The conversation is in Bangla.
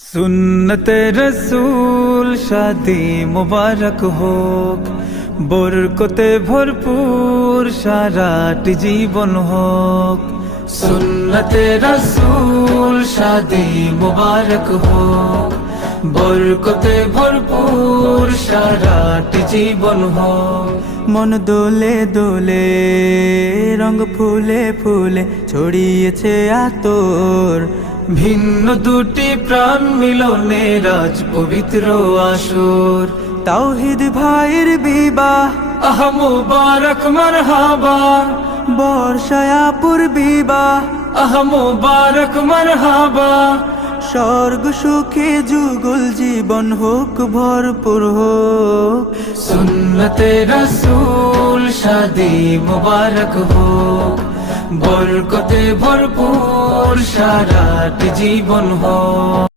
সুন্নতে রসূল শাদি মুবারক হোক, বরকতে ভরপুর সারাটি জীবন হোক। সুন্নতে রসূল শাদি মুবারক হোক, বরকতে ভরপুর সারাটি জীবন হোক। মন দোলে দোলে, রঙ ফুলে ফুলে ছড়িয়েছে আতর, ভিন্ন দুটি প্রাণ মিলনে রাজ পবিত্র আসর। তাওহীদ ভাইয়ের বিবাহ আহ মুবারক মারহাবা, বর্ষায়াপুর বিবাহ আহ মুবারক মারহাবা। স্বর্গ সুখে যুগল জীবন হোক ভরপুর হোক। সুন্নতে রসূল শাদি মুবারক হোক, বরকতে ভরপুর সারাটি জীবন হোক।